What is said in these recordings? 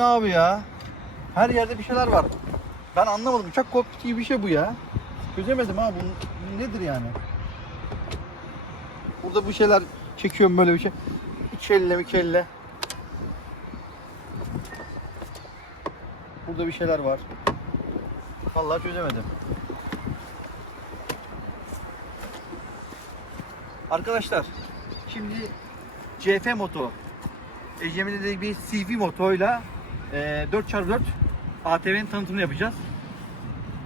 Bu ne abi ya? Her yerde bir şeyler var. Ben anlamadım. Uçak kokpiti gibi bir şey bu ya. Çözemedim ha. Bu, bu nedir yani? Burada bir şeyler çekiyorum böyle bir şey. İki elle iki elle. Burada bir şeyler var. Vallahi çözemedim. Arkadaşlar şimdi CF moto Ecemi'de de bir CV motoyla e, 4x4 ATV'nin tanıtımını yapacağız.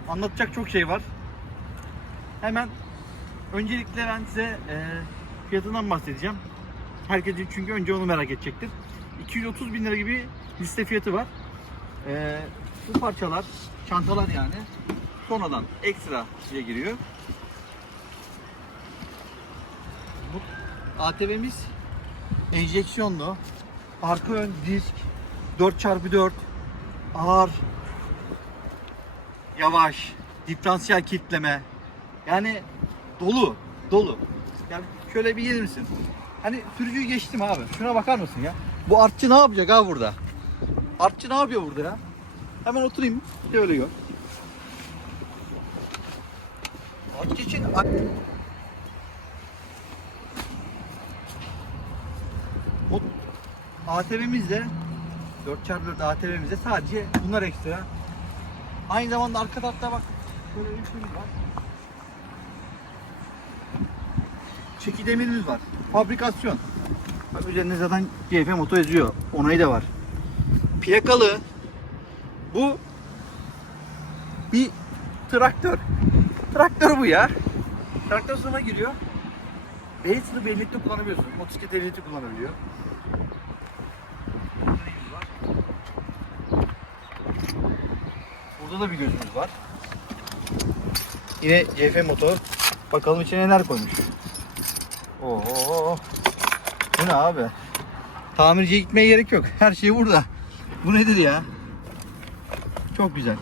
Anlatacak çok şey var. Hemen öncelikle ben size e, fiyatından bahsedeceğim. Herkes çünkü önce onu merak edecektir. 230 bin lira gibi liste fiyatı var. E, bu parçalar, çantalar yani sonradan ekstra diye giriyor. Bu ATV'miz enjeksiyonlu. Arka ön disk 4x4 ağır yavaş diferansiyel kitleme. Yani dolu dolu. Yani şöyle bir gelir misin? Hani sürücüyü geçtim abi. Şuna bakar mısın ya? Bu artçı ne yapacak abi burada? Artçı ne yapıyor burada ya? Hemen oturayım. Şöyle gör. Artçı için O ATV'mizde 4x4 ATV'mizde sadece bunlar ekstra. Aynı zamanda arka tarafta bak böyle bir şeyimiz var. Çeki demirimiz var. Fabrikasyon. Bak üzerinde zaten GF Moto yazıyor. Onayı da var. Plakalı. Bu bir traktör. Traktör bu ya. Traktör sınıfına giriyor. B sınıfı ehliyette kullanabiliyorsun. Motosiklet ehliyeti kullanabiliyor. Burada da bir gözümüz var. Yine CF motor. Bakalım içine neler koymuş. Oo. Bu ne abi? Tamirciye gitmeye gerek yok. Her şey burada. Bu nedir ya? Çok güzel.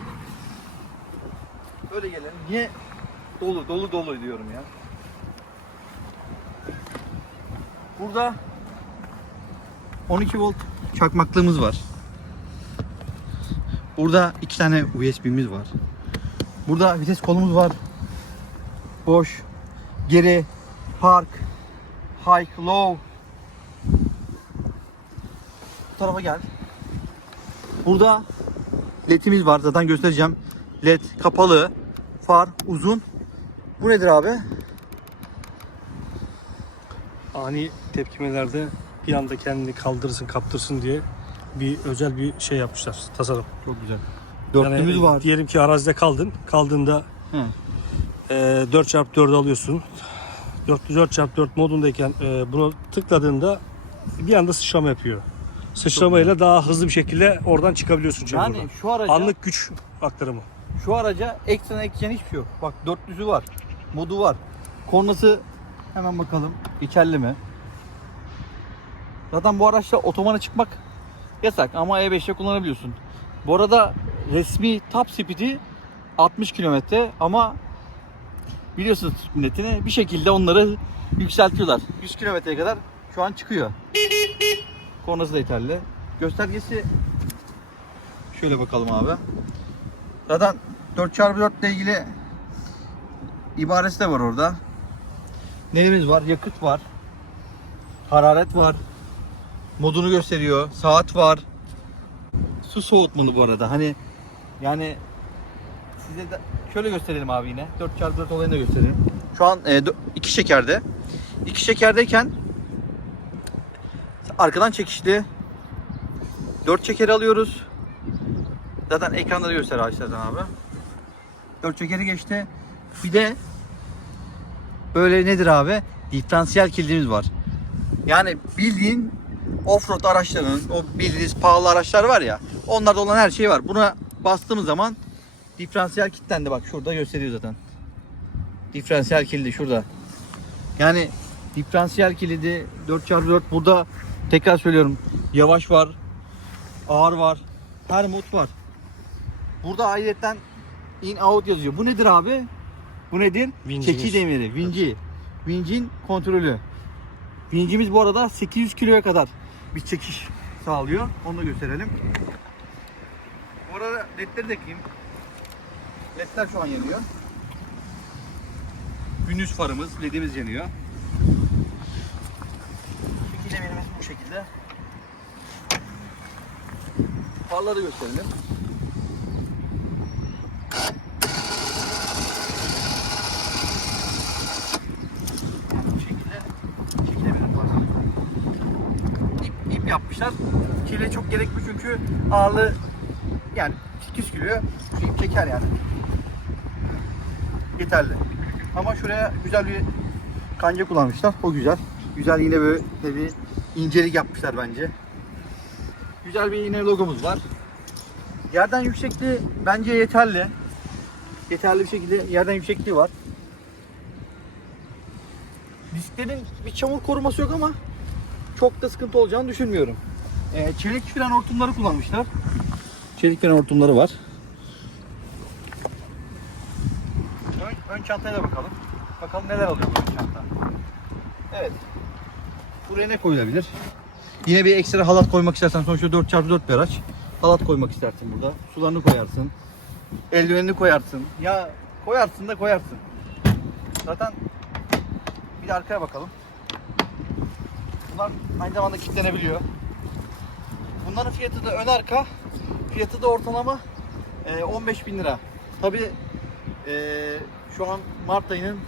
Böyle gelelim. Niye dolu dolu dolu diyorum ya. Burada 12 volt çakmaklığımız var. Burada iki tane USB'miz var. Burada vites kolumuz var. Boş, geri, park, high, low. Bu tarafa gel. Burada ledimiz var. Zaten göstereceğim. Led kapalı, far uzun. Bu nedir abi? ani tepkimelerde bir anda kendini kaldırsın, kaptırsın diye bir özel bir şey yapmışlar, tasarım. Çok güzel. Dörtlümüz Yani, var. Diyelim ki arazide kaldın. Kaldığında Hı. e, 4x4 alıyorsun. 4x4 modundayken e, bunu tıkladığında bir anda sıçrama yapıyor. Sıçramayla daha hızlı bir şekilde oradan çıkabiliyorsun. Yani şu araca Anlık güç aktarımı. Şu araca ekstra ekleyeceğin hiçbir şey yok. Bak dörtlüsü var. Modu var. Kornası hemen bakalım. İçerli mi? Zaten bu araçla otobana çıkmak yasak ama E5'te kullanabiliyorsun. Bu arada resmi top speed'i 60 kilometre ama biliyorsunuz milletine bir şekilde onları yükseltiyorlar. 100 kilometreye kadar şu an çıkıyor. Kornası da yeterli. Göstergesi şöyle bakalım abi. Zaten 4x4 ile ilgili ibaresi de var orada. Neyimiz var? Yakıt var. Hararet var. Modunu gösteriyor. Saat var. Su soğutmalı bu arada. Hani yani size de şöyle gösterelim abi yine. 4x4 olayını da gösterelim. Şu an e, iki şekerde. İki şekerdeyken arkadan çekişli 4 çeker alıyoruz. Zaten ekranda da göster zaten abi. 4 çekeri geçti. Bir de böyle nedir abi? Diferansiyel kilidimiz var. Yani bildiğin offroad araçlarının, o bildiğiniz pahalı araçlar var ya, onlarda olan her şey var. Buna bastığımız zaman diferansiyel kilitlendi bak şurada gösteriyor zaten. Diferansiyel kilidi şurada. Yani diferansiyel kilidi 4x4 burada tekrar söylüyorum yavaş var, ağır var, her mod var. Burada ayrıca in out yazıyor. Bu nedir abi? Bu nedir? Vincimiz. Çeki demiri, vinci. Vincin kontrolü. Vincimiz bu arada 800 kiloya kadar bir çekiş sağlıyor. Onu da gösterelim. ledleri de yakayım. Ledler şu an yanıyor. Gündüz farımız, ledimiz yanıyor. Çekiç emirimiz bu şekilde. Farları gösterelim. Bu şekilde çekiç emirimiz var. İp, ip yapmışlar. Çile çok gerekli çünkü ağırlığı yani 8 kilo şu ip çeker yani. Yeterli. Ama şuraya güzel bir kanca kullanmışlar. O güzel. Güzel yine böyle bir incelik yapmışlar bence. Güzel bir yine logomuz var. Yerden yüksekliği bence yeterli. Yeterli bir şekilde yerden yüksekliği var. Disklerin bir çamur koruması yok ama çok da sıkıntı olacağını düşünmüyorum. Ee, çelik fren hortumları kullanmışlar. Çelik fren hortumları var. Ön, ön çantaya da bakalım. Bakalım neler alıyor bu ön çanta. Evet. Buraya ne koyulabilir? Yine bir ekstra halat koymak istersen sonuçta 4x4 bir araç. Halat koymak istersin burada. Sularını koyarsın. Eldivenini koyarsın. Ya koyarsın da koyarsın. Zaten bir de arkaya bakalım. Bunlar aynı zamanda kilitlenebiliyor. Bunların fiyatı da ön arka. Fiyatı da ortalama e, 15 bin lira. Tabi şu an Mart ayının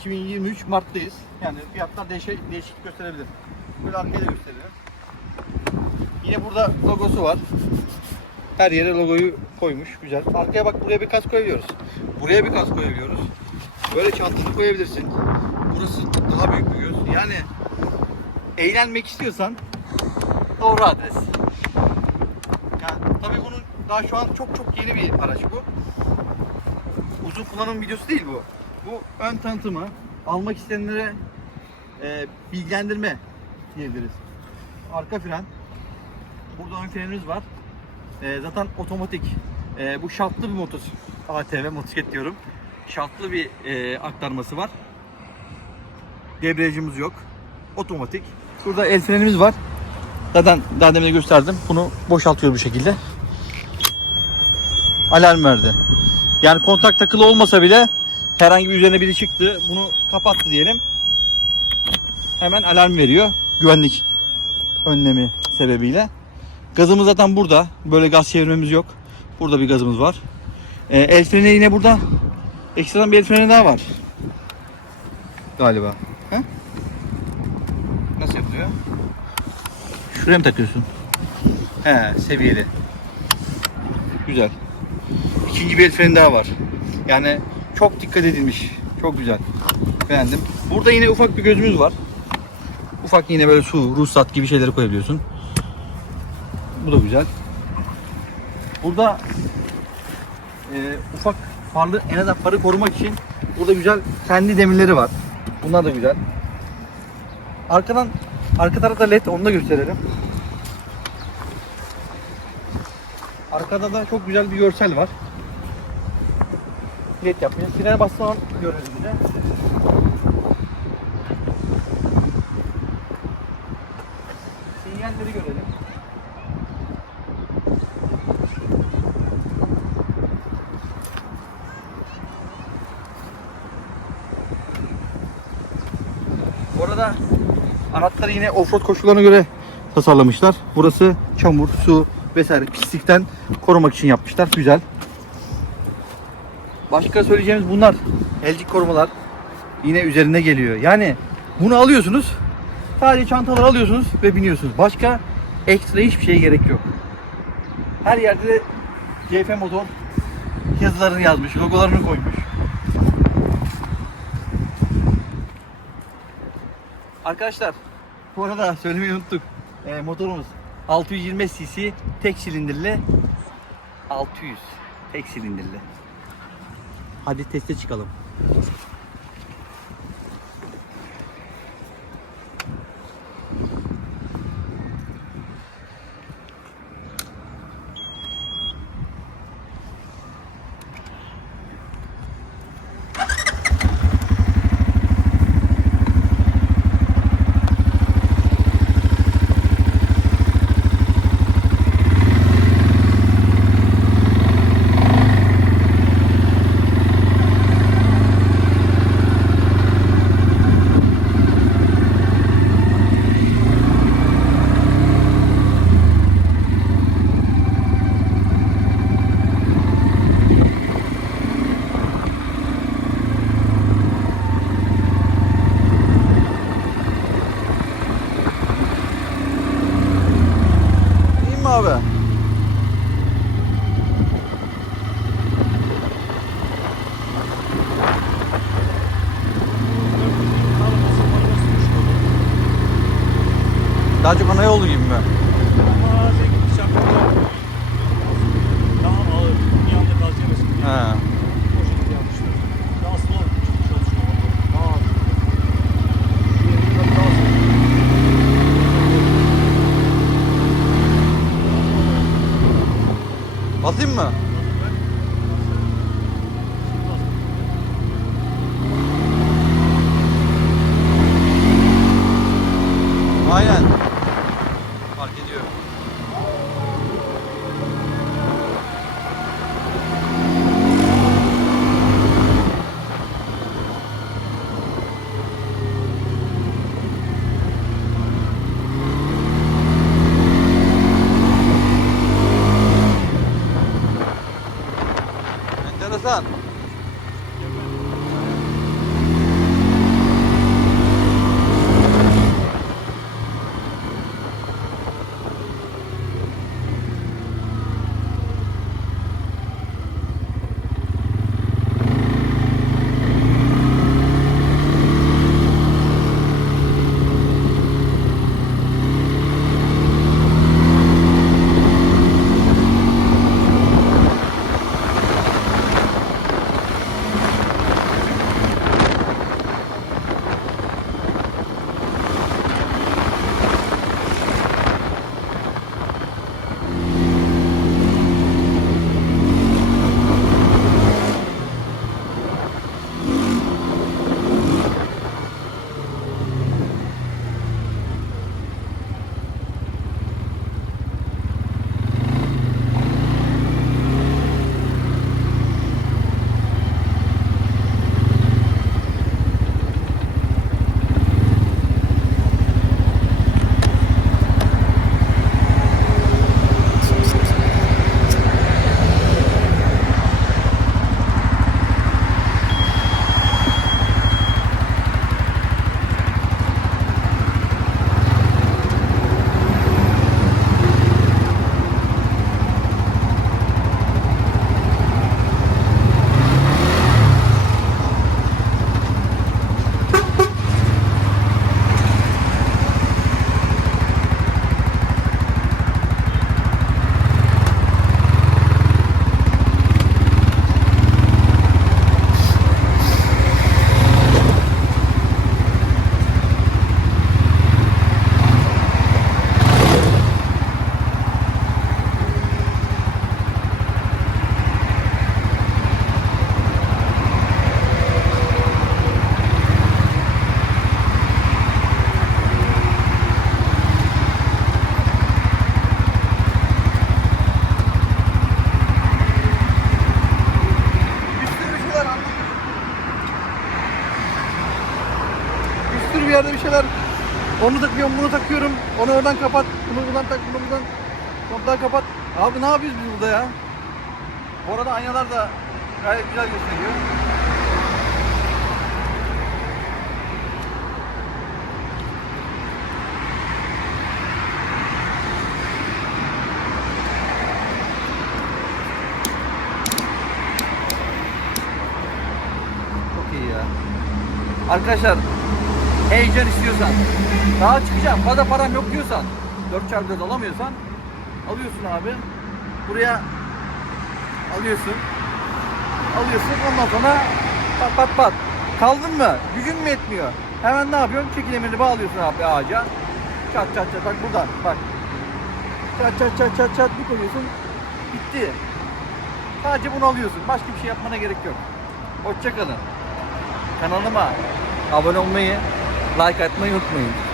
2023 Mart'tayız. Yani fiyatlar değişik, değişiklik gösterebilir. Böyle arkaya da gösteriyor. Yine burada logosu var. Her yere logoyu koymuş. Güzel. Arkaya bak buraya bir kas koyabiliyoruz. Buraya bir kas koyabiliyoruz. Böyle çantanı koyabilirsin. Burası daha büyük bir göz. Yani eğlenmek istiyorsan doğru adres. Yani tabii bunun daha şu an çok çok yeni bir araç bu. Uzun kullanım videosu değil bu. Bu ön tanıtımı, almak isteyenlere e, bilgilendirme diyebiliriz. Arka fren. Burada ön frenimiz var. E, zaten otomatik. E, bu şartlı bir motosiklet. ATV motosiklet diyorum. Şartlı bir e, aktarması var. Debriyajımız yok. Otomatik. Burada el frenimiz var. Zaten daha demin de gösterdim. Bunu boşaltıyor bu şekilde. Alarm verdi. Yani kontak takılı olmasa bile herhangi bir üzerine biri çıktı. Bunu kapattı diyelim. Hemen alarm veriyor. Güvenlik önlemi sebebiyle. Gazımız zaten burada. Böyle gaz çevirmemiz yok. Burada bir gazımız var. Ee, el freni yine burada. Ekstradan bir el freni daha var. Galiba. He? Nasıl yapılıyor? Şuraya mı takıyorsun? He, seviyeli. Güzel. İkinci bir el freni daha var. Yani çok dikkat edilmiş. Çok güzel. Beğendim. Burada yine ufak bir gözümüz var. Ufak yine böyle su, ruhsat gibi şeyleri koyabiliyorsun. Bu da güzel. Burada e, ufak farlı en azından farı korumak için burada güzel kendi demirleri var. Bunlar da güzel. Arkadan arka tarafta led onu da gösterelim. Arkada da çok güzel bir görsel var. Led yapmış. Frene bastığı an görüyoruz bir de. Sinyalleri görelim. Bu arada anahtarı yine offroad koşullarına göre tasarlamışlar. Burası çamur, su vesaire pislikten korumak için yapmışlar. Güzel. Başka söyleyeceğimiz bunlar. Elcik korumalar yine üzerine geliyor. Yani bunu alıyorsunuz. Sadece çantaları alıyorsunuz ve biniyorsunuz. Başka ekstra hiçbir şeye gerek yok. Her yerde de CF motor yazılarını yazmış, logolarını koymuş. Arkadaşlar bu arada söylemeyi unuttuk. Ee, motorumuz 620 cc tek silindirli 600 tek silindirli. Hadi teste çıkalım. Братан, takıyorum, bunu takıyorum. Onu oradan kapat, bunu buradan tak, bunu buradan oradan kapat. Abi ne yapıyoruz biz burada ya? Bu arada aynalar da gayet güzel gösteriyor. Çok iyi ya. Arkadaşlar heyecan istiyorsan, daha çıkacağım, fazla param yok diyorsan, 4x4 alamıyorsan alıyorsun abi. Buraya alıyorsun. Alıyorsun ondan sonra pat pat pat. Kaldın mı? Gücün mü yetmiyor? Hemen ne yapıyorsun? Çekil emirini bağlıyorsun abi ağaca. Çat çat çat bak buradan bak. Çat çat çat çat çat bir koyuyorsun. Bitti. Sadece bunu alıyorsun. Başka bir şey yapmana gerek yok. Hoşçakalın. Kanalıma abone olmayı, like atmayı unutmayın.